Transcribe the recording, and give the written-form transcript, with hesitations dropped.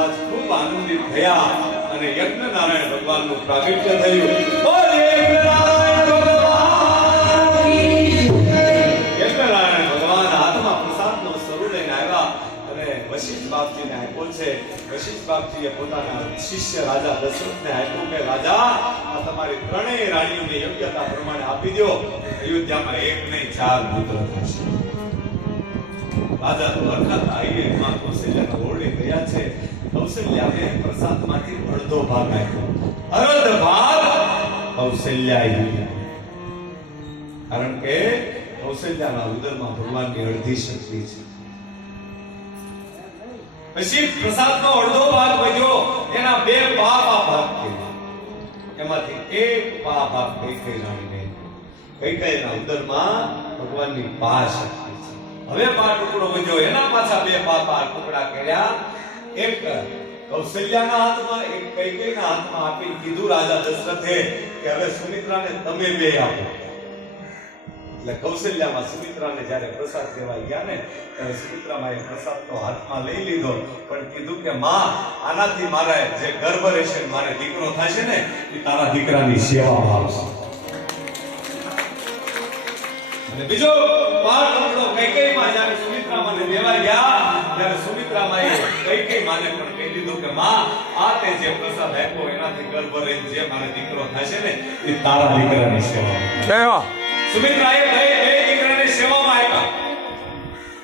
આજ ખૂબ આનંદિત થયા અને યજ્ઞ નારાયણ ભગવાનનું પ્રાગટ્ય થયું. બોલ યજ્ઞ નારાયણ ભગવાન કી જય. યજ્ઞ નારાયણ ભગવાન હાથમાં પ્રસાદનો સ્વરૂપ લઈને આવ્યા અને વશિષ્ઠ બાપજીને આપ્યો છે. વશિષ્ઠ બાપજીએ પોતાના શિષ્ય રાજા દશરથને આપ્યું કે રાજા, આ તમારી ત્રણેય રાણીઓને યોગ્યતા પ્રમાણે આપી દો. અયોધ્યામાં એક નહીં 4 પુત્ર થશે. રાજા તો હરખાતા આવીએ માં કૌશલ્યાના ઓરડે ગયા છે. કૌશલ્યાને પ્રસાદમાંથી અડધો ભાગ આપ્યો, અર્ધ ભાગ કૌશલ્યાએ. કારણ કે કૌશલ્યાના ઉદરમાં ભગવાનની અડધી શક્તિ છે. પછી પ્રસાદનો અડધો ભાગ વધ્યો, એના 2 પાપ આ ભાગ થયા. એમાંથી એક પાપ આ કૈકેયી રાણીને. કૈકેયીના ઉદરમાં ભગવાનની પા શક્તિ છે. હવે પા ટુકડો વધ્યો, એના પાછા 2 પાપ આ ટુકડા કર્યા. એક કૌશલ્યાના હાથમાં, એક કૈકેયીના હાથમાં આપી કીધું રાજા દશરથે કે હવે સુમિત્રાને તમે 2 આપો. એટલે કૌશલ્યામાં સુમિત્રાને જ્યારે પ્રસાદ દેવા ગયા ને ત્યારે સુમિત્રામાં એ પ્રસાદનો હાથમાં લઈ લીધો, પણ કીધું કે માં, આનાથી મારે જે ગર્ભ રહેશે, મારે દીકરો થશે ને, એ તારા દીકરાની સેવામાં આવશે. અને બીજો પાર ટુકડો કૈકેયીમાં જ્યારે સુમિત્રામાને દેવા ગયા ત્યારે સુમિત્રામાએ કૈકેયી માને પણ કહી દીધું કે માં, આ તે જે પ્રસાદ આપ્યો એનાથી ગર્ભ રહીને જે મારે દીકરો થશે ને, એ તારા દીકરાની સેવામાં. સુમિત્રાએ બે દીકરા